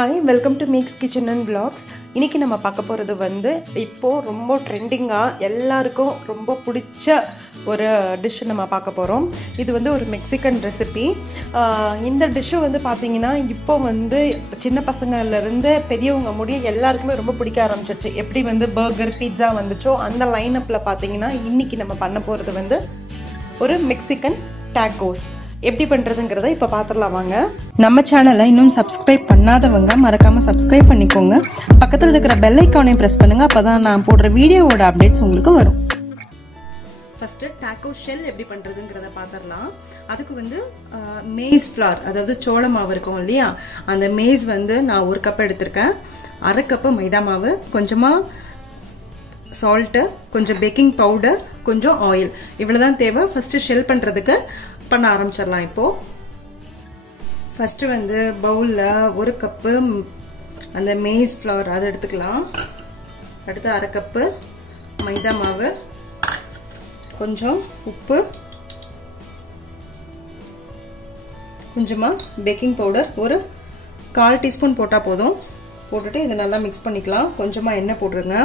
Hi, welcome to Meeks Kitchen and Vlogs. இன்னைக்கு நம்ம பார்க்க போறது வந்து இப்போ ரொம்ப ட்ரெண்டிங்கா எல்லாருக்கும் ரொம்ப பிடிச்ச ஒரு டிஷ் நம்ம பார்க்க போறோம். இது வந்து ஒரு மெக்சிகன் ரெசிபி. இந்த டிஷ் வந்து பாத்தீங்கன்னா இப்போ வந்து சின்ன பசங்கள்ல இருந்து பெரியவங்க முடிய எல்லாருக்குமே ரொம்ப பிடிக்க ஆரம்பிச்சிருச்சு. எப்படி வந்து பர்கர், பீட்சா வந்துச்சோ அந்த லைனப்ல பாத்தீங்கன்னா இன்னைக்கு நம்ம பண்ண போறது வந்து ஒரு மெக்சிகன் டாக்கோஸ். எப்படி பண்றதுங்கறத இப்ப பாத்துறலாம் வாங்க. நம்ம சேனலை இன்னும் சப்ஸ்கிரைப் பண்ணாதவங்க மறக்காம சப்ஸ்கிரைப் பண்ணிக்கோங்க. பக்கத்துல இருக்கிற பெல் ஐகானையும் பிரஸ் பண்ணுங்க. அப்பதான் நான் போடுற வீடியோவோட அப்டேட்ஸ் உங்களுக்கு வரும். ஃபர்ஸ்ட் டாக்கோ ஷெல் எப்படி பண்றதுங்கறத பாத்துறலாம். அதுக்கு வந்து மேஸ் ஃப்ளார், அதாவது சோள மாவு இருக்கும் இல்லையா, அந்த மேஸ் வந்து நான் 1 கப் எடுத்திருக்கேன். 1/2 கப் மைதா மாவு, கொஞ்சமா சால்ட், கொஞ்சம் பேக்கிங் பவுடர், கொஞ்சம் ஆயில், இவ்வளவுதான் தேவை. ஃபர்ஸ்ட் ஷெல் பண்றதுக்கு பண்ண ஆரம்பிச்சிடலாம். இப்போ ஃபர்ஸ்ட் வந்து பவுல்ல 1 கப் அந்த மேஸ் ஃப்ளவர் அதை எடுத்துக்கலாம். அடுத்து 1/2 கப் மைதா மாவு, கொஞ்சம் உப்பு, கொஞ்சமா பேக்கிங் பவுடர், ஒரு 1/4 டீஸ்பூன் போட்டா போதும். போட்டுட்டு இதை நல்லா மிக்ஸ் பண்ணிக்கலாம். கொஞ்சமா எண்ணெய் போட்டுருங்க,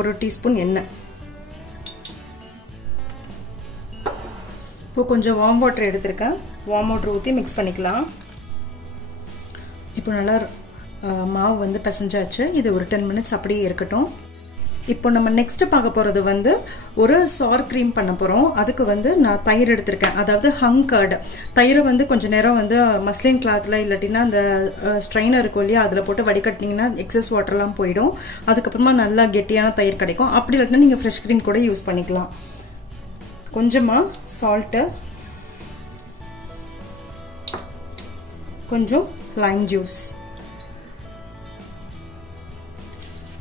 1 டீஸ்பூன் எண்ணெய். இப்போ கொஞ்சம் வார்ம் வாட்டர் எடுத்திருக்கேன். வார்ம் வாட்டர் ஊற்றி மிக்ஸ் பண்ணிக்கலாம். இப்போ நல்லா மாவு வந்து பிசைஞ்சாச்சு. இது ஒரு 10 மினிட்ஸ் அப்படியே இருக்கட்டும். இப்போ நம்ம நெக்ஸ்ட் பார்க்க போறது வந்து ஒரு சார் கிரீம் பண்ண போறோம். அதுக்கு வந்து நான் தயிர் எடுத்திருக்கேன், அதாவது ஹங் கர்ட். தயிரை வந்து கொஞ்சம் நேரம் வந்து மஸ்லின் கிளாத்ல இல்லாட்டினா அந்த ஸ்ட்ரைனர் இருக்கும் இல்லையா, அதில் போட்டு வடிகட்டினீங்கன்னா எக்ஸஸ் வாட்டர்லாம் போயிடும். அதுக்கப்புறமா நல்லா கெட்டியான தயிர் கிடைக்கும். அப்படி இல்லாட்டினா நீங்கள் ஃப்ரெஷ் கிரீம் கூட யூஸ் பண்ணிக்கலாம். கொஞ்சமா சால்ட்டு, கொஞ்சம் லைம் ஜூஸ்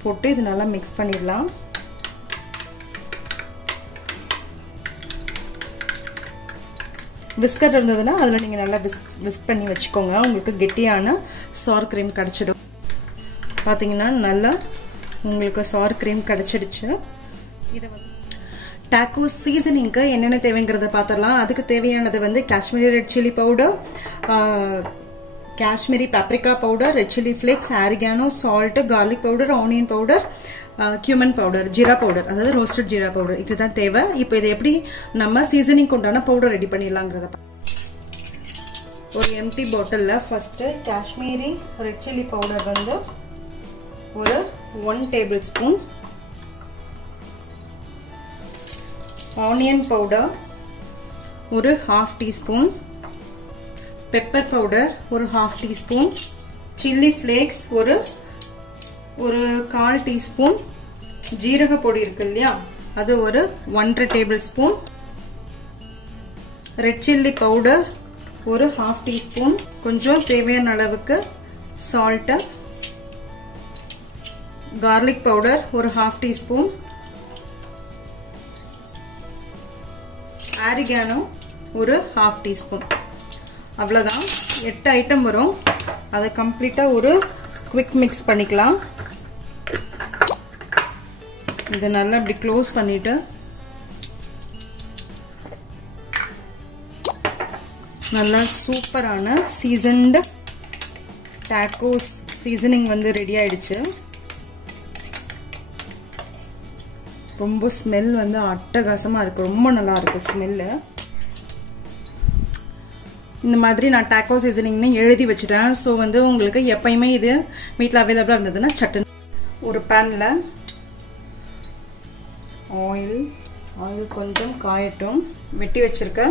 போட்டு இது நல்லா மிக்ஸ் பண்ணிடலாம். விஸ்கர் இருந்ததுன்னா அதில் நீங்கள் நல்லா விஸ்க் பண்ணி வச்சுக்கோங்க. உங்களுக்கு கெட்டியான சார் கிரீம் கிடைச்சிடும். பார்த்தீங்கன்னா நல்லா உங்களுக்கு சார் கிரீம் கிடைச்சிடுச்சு. இதை வந்து டாக்கோ சீசனிங்க்கு என்னென்ன தேவைங்கிறத பார்த்துடலாம். அதுக்கு தேவையானது வந்து Kashmiri red chilli powder, Kashmiri paprika powder, red chilli flakes, oregano, salt, garlic powder, onion powder, cumin powder, jeera powder, அதாவது ரோஸ்டட் ஜீரா பவுடர், இதுதான் தேவை. இப்போ இதை எப்படி நம்ம சீசனிங் உண்டான பவுடர் ரெடி பண்ணிடலாங்கிறத ஒரு எம்டி பாட்டில்ல first Kashmiri red chilli powder வந்து ஒரு 1 டேபிள் ஸ்பூன், ஆனியன் பவுடர் ஒரு 1/2 டீஸ்பூன், பெப்பர் பவுடர் ஒரு 1/2 டீஸ்பூன், சில்லி ஃபிளேக்ஸ் ஒரு 1/4 டீஸ்பூன், ஜீரக பொடி இருக்கு இல்லையா அது ஒரு 1/2 table spoon, red chilli powder ஒரு 1/2 டீஸ்பூன், கொஞ்சம் தேவையான அளவுக்கு சால்ட், கார்லிக் பவுடர் ஒரு 1/2 டீஸ்பூன், ஆரிகானோ ஒரு 1/2 டீஸ்பூன். அவ்வளவுதான், 8 ஐட்டம் வரும். அதை கம்ப்ளீட்டா ஒரு குவிக் மிக்ஸ் பண்ணிக்கலாம். இதை நல்லா இப்படி க்ளோஸ் பண்ணிட்டு நல்லா சூப்பரான சீசன்டு டாக்கோஸ் சீசனிங் வந்து ரெடி ஆயிடுச்சு. ரொம்ப ஸ்மெல் வந்து அட்டகாசமா இருக்கு, ரொம்ப நல்லா இருக்கு ஸ்மெல்லு. இந்த மாதிரி நான் டாக்கோ சீசனிங்னு எழுதி வச்சுட்டேன். ஸோ வந்து உங்களுக்கு எப்பயுமே இது வீட்டில் அவைலபிளாக இருந்ததுன்னா சட்டன். ஒரு பேனில் ஆயில் கொஞ்சம் காயட்டும். வெட்டி வச்சிருக்க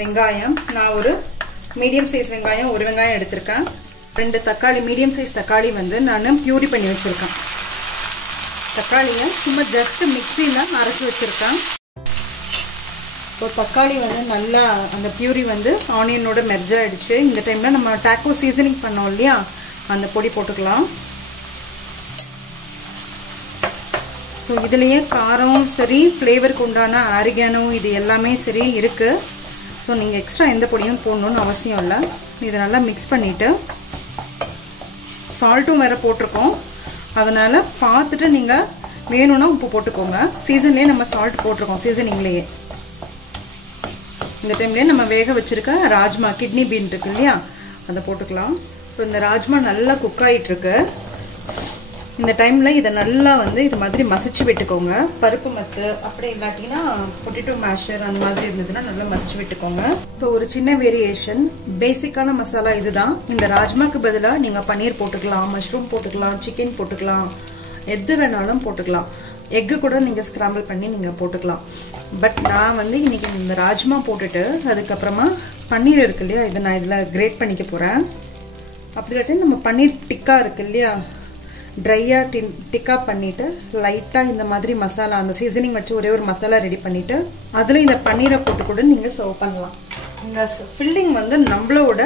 வெங்காயம், நான் ஒரு மீடியம் சைஸ் வெங்காயம் 1 வெங்காயம் எடுத்திருக்கேன். 2 தக்காளி, மீடியம் சைஸ் தக்காளி வந்து நான் பியூரி பண்ணி வச்சிருக்கேன். தக்காளியை சும்மா ஜஸ்ட் மிக்ஸியில் அரைச்சி வச்சிருக்கேன். இப்போ தக்காளி வந்து நல்லா அந்த பியூரி வந்து ஆனியனோட மெர்ஜ் ஆயிடுச்சு. இந்த டைம்ல நம்ம டாக்கோ சீசனிங் பண்ணோம் இல்லையா, அந்த பொடி போட்டுக்கலாம். ஸோ இதுலேயே காரம் சரி, ஃப்ளேவருக்கு உண்டான ஆரிகானோ இது எல்லாமே சரி இருக்கு. ஸோ நீங்கள் எக்ஸ்ட்ரா எந்த பொடியும் போடணும்னு அவசியம் இல்லை. இதை நல்லா மிக்ஸ் பண்ணிட்டு சால்ட்டும் வேற போட்டிருக்கோம், அதனால பார்த்துட்டு நீங்கள் வேணும்னா உப்பு போட்டுக்கோங்க. சீசன்லேயே நம்ம சால்ட் போட்டிருக்கோம் சீசனிங்லேயே. இந்த டைம்லேயே நம்ம வேக வச்சிருக்க ராஜ்மா கிட்னி பீன் இருக்கு இல்லையா, அதை போட்டுக்கலாம். இப்போ இந்த ராஜ்மா நல்லா குக் ஆகிட்டு இருக்கு. இந்த டைமில் இதை நல்லா வந்து இது மாதிரி மசிச்சு விட்டுக்கோங்க. பருப்பு மத்து அப்படி இல்லாட்டினா பொட்டேட்டோ மேஷர் அந்த மாதிரி இருந்ததுன்னா நல்லா மசிச்சு விட்டுக்கோங்க. இப்போ ஒரு சின்ன வேரியேஷன், பேசிக்கான மசாலா இதுதான். இந்த ராஜ்மாக்கு பதிலாக நீங்கள் பன்னீர் போட்டுக்கலாம், மஷ்ரூம் போட்டுக்கலாம், சிக்கன் போட்டுக்கலாம், எது வேணாலும் போட்டுக்கலாம். எக்கு கூட நீங்கள் ஸ்க்ராம்பிள் பண்ணி நீங்கள் போட்டுக்கலாம். பட் நான் வந்து இன்றைக்கி இந்த ராஜ்மா போட்டுட்டு அதுக்கப்புறமா பன்னீர் இருக்கு இல்லையா, இதை நான் இதில் கிரேட் பண்ணிக்க போகிறேன். அப்படி இல்லாட்டி நம்ம பன்னீர் டிக்கா இருக்கு இல்லையா, ட்ரையாக டிக்கா பண்ணிவிட்டு லைட்டாக இந்த மாதிரி மசாலா அந்த சீசனிங் வச்சு ஒரே ஒரு மசாலா ரெடி பண்ணிவிட்டு அதில் இந்த பன்னீரை போட்டு கூட நீங்கள் சர்வ் பண்ணலாம். இந்த ஃபில்லிங் வந்து நம்மளோட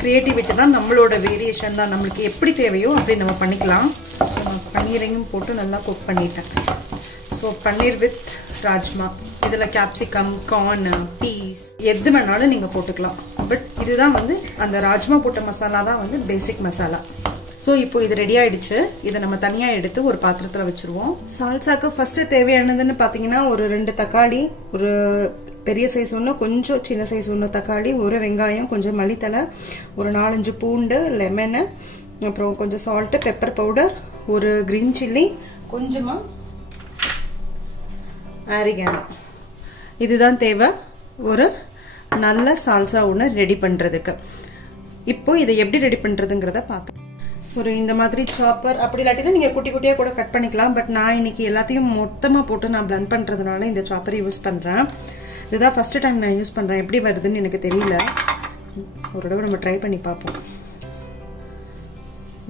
க்ரியேட்டிவிட்டி தான், நம்மளோட வேரியேஷன் தான். நம்மளுக்கு எப்படி தேவையோ அப்படி நம்ம பண்ணிக்கலாம். ஸோ நான் பன்னீரையும் போட்டு நல்லா குக் பண்ணிட்டேன். ஸோ பன்னீர் வித் ராஜ்மா, இதில் கேப்சிகம், கார்ன், பீஸ் எது வேணாலும் நீங்கள் போட்டுக்கலாம். பட் இதுதான் வந்து அந்த ராஜ்மா போட்ட மசாலா தான் வந்து பேசிக் மசாலா. ஸோ இப்போ இது ரெடி ஆகிடுச்சு. இதை நம்ம தனியாக எடுத்து ஒரு பாத்திரத்தில் வச்சுருவோம். சால்சாக்கு ஃபஸ்ட்டு தேவையானதுன்னு பார்த்தீங்கன்னா ஒரு 2 தக்காளி, ஒரு பெரிய சைஸ் ஒன்று, கொஞ்சம் சின்ன சைஸ் ஒன்று தக்காளி, ஒரு வெங்காயம், கொஞ்சம் மல்லித்தலை, ஒரு 4-5 பூண்டு, லெமனு, அப்புறம் கொஞ்சம் சால்ட்டு, பெப்பர் பவுடர், ஒரு க்ரீன் சில்லி, கொஞ்சமாக ஆரிகானோ. இதுதான் தேவை ஒரு நல்ல சால்சா ஒன்று ரெடி பண்ணுறதுக்கு. இப்போ இதை எப்படி ரெடி பண்ணுறதுங்கிறத பார்த்தோம். ஒரு இந்த மாதிரி சாப்பர் அப்படி இல்லாட்டினா நீங்கள் குட்டி குட்டியாக கூட கட் பண்ணிக்கலாம். பட் நான் இன்னைக்கு எல்லாத்தையும் மொத்தமாக போட்டு நான் பிளண்ட் பண்ணுறதுனால இந்த சாப்பரை யூஸ் பண்ணுறேன். இதுதான் ஃபஸ்ட்டு டைம் நான் யூஸ் பண்ணுறேன். எப்படி வருதுன்னு எனக்கு தெரியல. ஒரு தடவை நம்ம ட்ரை பண்ணி பார்ப்போம்.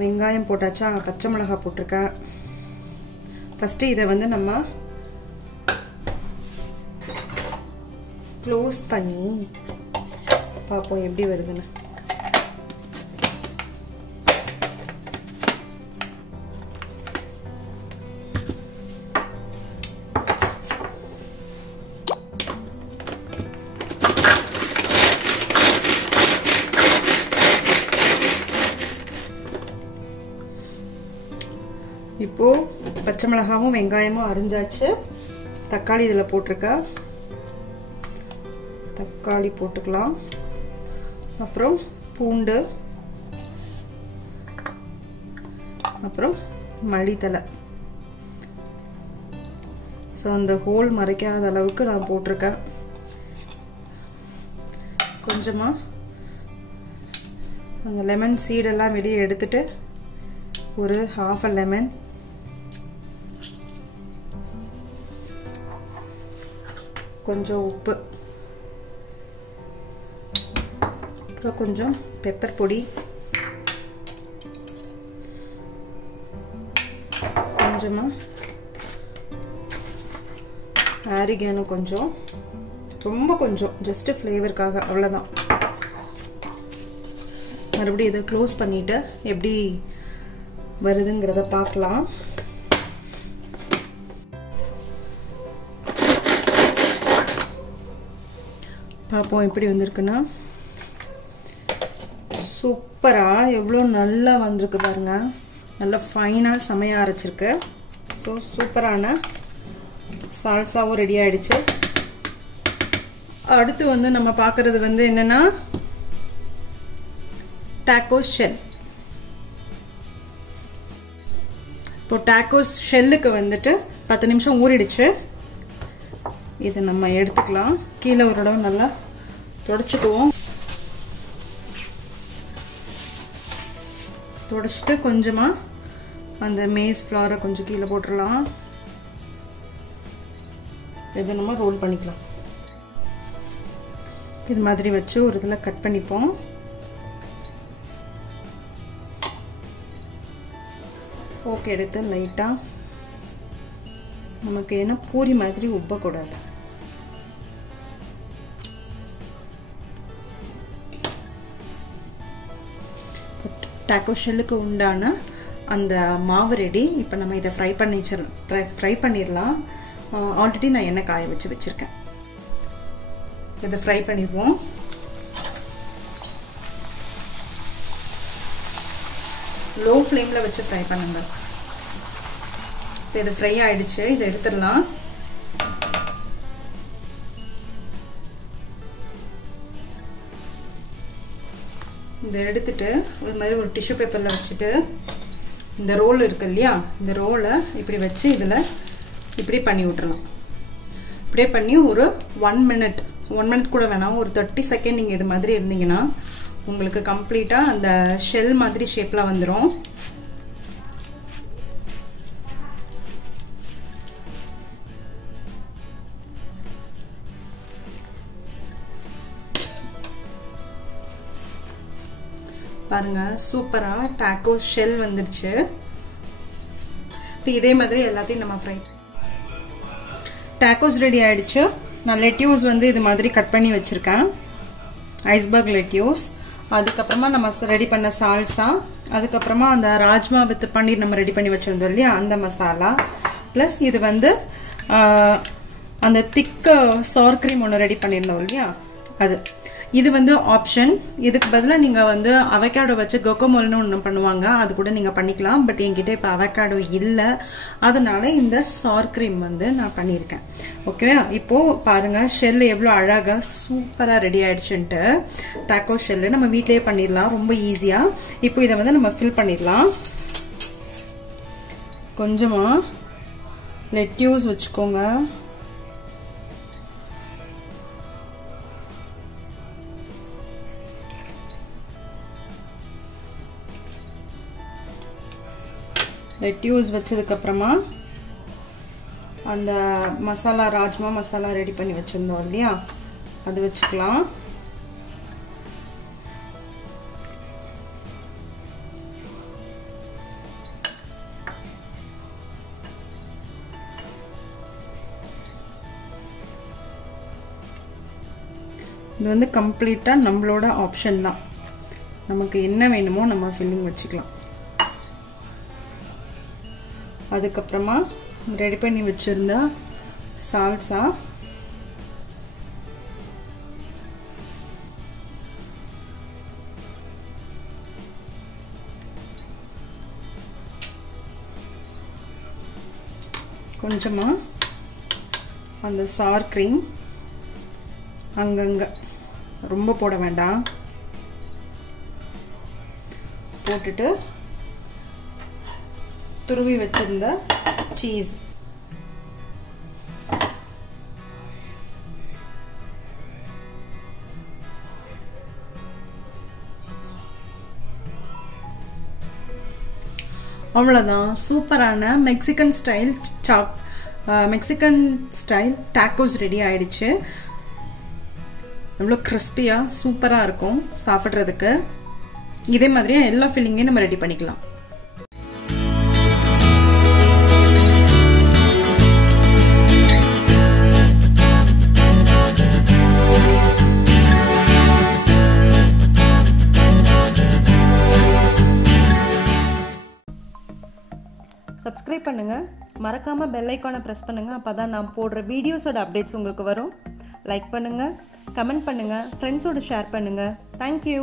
வெங்காயம் போட்டாச்சா, பச்சை மிளகாய் போட்டிருக்கேன். ஃபஸ்ட்டு இதை வந்து நம்ம க்ளோஸ் பண்ணி பார்ப்போம் எப்படி வருதுன்னு. இப்போ பச்சை மிளகாவும் வெங்காயமும் அரிஞ்சாச்சு. தக்காளி இதில் போட்டிருக்கா, தக்காளி போட்டுக்கலாம். அப்புறம் பூண்டு, அப்புறம் மல்லித்தலை. ஸோ அந்த ஹோல் மறைக்காத அளவுக்கு நான் போட்டிருக்கேன். கொஞ்சமாக அந்த லெமன் சீடெல்லாம் வெளியே எடுத்துட்டு ஒரு ½ லெமன், கொஞ்சம் உப்பு, அப்புறம் கொஞ்சம் பெப்பர் பொடி, கொஞ்சமாக ஆரிகானோ, கொஞ்சம், ரொம்ப கொஞ்சம், ஜஸ்ட் ஃப்ளேவருக்காக, அவ்வளோதான். மறுபடியும் இதை க்ளோஸ் பண்ணிவிட்டு எப்படி வருதுங்கிறத பார்க்கலாம். பார்ப்போம் எப்படி வந்திருக்குன்னா. சூப்பராக எவ்வளோ நல்லா வந்திருக்கு பாருங்க. நல்லா ஃபைனாக செமையாக அரைச்சிருக்கு. ஸோ சூப்பரான சால்சாவும் ரெடி ஆகிடுச்சு. அடுத்து வந்து நம்ம பார்க்குறது வந்து என்னென்னா டாக்கோ ஷெல். இப்போ டாக்கோஸ் ஷெல்லுக்கு வந்துட்டு 10 நிமிஷம் ஊறிடுச்சு. இதை நம்ம எடுத்துக்கலாம். கீழே ஒரு இடம் நல்லா துடைச்சிக்குவோம். துடைச்சிட்டு கொஞ்சமாக அந்த மேஸ் ஃப்ளாரை கொஞ்சம் கீழே போட்டுடலாம். இதை நம்ம ரோல் பண்ணிக்கலாம். இது மாதிரி வச்சு ஒரு இதில் கட் பண்ணிப்போம். ஃபோக் எடுத்து லைட்டாக நமக்கு ஏன்னா பூரி மாதிரி உப்பக்கூடாது. டாக்கோ ஷெல்லுக்கு உண்டான அந்த மாவு ரெடி. இப்போ நம்ம இதை ஃப்ரை பண்ணிடலாம். ஆல்ரெடி நான் எண்ணெய் காய வச்சு வச்சுருக்கேன். இதை ஃப்ரை பண்ணிடுவோம். லோ ஃப்ளேமில் வச்சு ஃப்ரை பண்ணுங்க. இப்போ இது ஃப்ரை ஆயிடுச்சு. இதை எடுத்துடலாம். இதை எடுத்துட்டு ஒரு மாதிரி ஒரு டிஷ்யூ பேப்பரில் வச்சுட்டு இந்த ரோல் இருக்கு இல்லையா, இந்த ரோலை இப்படி வச்சு இதில் இப்படி பண்ணி விட்டுறலாம். இப்படியே பண்ணி ஒரு 1 மினிட் கூட வேணாம், ஒரு 30 செகண்ட் நீங்கள் இது மாதிரி இருந்தீங்கன்னா உங்களுக்கு கம்ப்ளீட்டாக அந்த ஷெல் மாதிரி ஷேப்பில் வந்துடும். பாருங்க சூப்பராக டாக்கோ ஷெல் வந்துருச்சு. இப்போ இதே மாதிரி எல்லாத்தையும் நம்ம ஃப்ரை. டாக்கோஸ் ரெடி ஆயிடுச்சு. நான் லெட்யூஸ் வந்து இது மாதிரி கட் பண்ணி வச்சுருக்கேன், ஐஸ்பர்க் லெட்யூஸ். அதுக்கப்புறமா நம்ம ரெடி பண்ண சால்சா, அதுக்கப்புறமா அந்த ராஜ்மா வித் பன்னீர் நம்ம ரெடி பண்ணி வச்சுருந்தோம் இல்லையா அந்த மசாலா, ப்ளஸ் இது வந்து அந்த திக்க சோர் க்ரீம் ஒன்று ரெடி பண்ணியிருந்தோம் இல்லையா அது. இது வந்து ஆப்ஷன். இதுக்கு பதிலாக நீங்கள் வந்து அவகேடோ வச்சு கொக்கோமோல்னு ஒன்று பண்ணுவாங்க, அது கூட நீங்கள் பண்ணிக்கலாம். பட் என்கிட்ட இப்போ அவகேடோ இல்லை, அதனால இந்த சார் க்ரீம் வந்து நான் பண்ணியிருக்கேன். ஓகே, இப்போது பாருங்கள் ஷெல் எவ்வளோ அழகாக சூப்பராக ரெடி ஆயிடுச்சுன்ட்டு. டாக்கோ ஷெல்லு நம்ம வீட்டிலேயே பண்ணிடலாம் ரொம்ப ஈஸியாக. இப்போ இதை வந்து நம்ம ஃபில் பண்ணிடலாம். கொஞ்சமாக லெட்யூஸ் வச்சுக்கோங்க. லெட்யூஸ் வச்சதுக்கப்புறமா அந்த மசாலா ராஜ்மா மசாலா ரெடி பண்ணி வச்சுருந்தோம் இல்லையா அது வச்சுக்கலாம். இது வந்து கம்ப்ளீட்டாக நம்மளோட ஆப்ஷன் தான், நமக்கு என்ன வேணுமோ நம்ம ஃபில்லிங் வச்சுக்கலாம். அதுக்கப்புறமா ரெடி பண்ணி வச்சுருந்த சால்சா, கொஞ்சமாக அந்த சார் க்ரீம் அங்கங்கே, ரொம்ப போட வேண்டாம், போட்டுட்டு துருவி வச்சிருந்த சீஸ், அவ்வளோதான். சூப்பரான மெக்சிகன் ஸ்டைல் டாக்கோஸ் ரெடி ஆயிடுச்சு. எவ்வளோ கிறிஸ்பியாக சூப்பராக இருக்கும் சாப்பிட்றதுக்கு. இதே மாதிரி எல்லா ஃபில்லிங்கையும் நம்ம ரெடி பண்ணிக்கலாம். சப்ஸ்கிரைப் பண்ணுங்கள், மறக்காமல் பெல் ஐக்கானை ப்ரெஸ் பண்ணுங்கள். அப்போ தான் நான் போடுற வீடியோஸோட அப்டேட்ஸ் உங்களுக்கு வரும். லைக் பண்ணுங்கள், கமெண்ட் பண்ணுங்கள், ஃப்ரெண்ட்ஸோடு ஷேர் பண்ணுங்கள். தேங்க்யூ.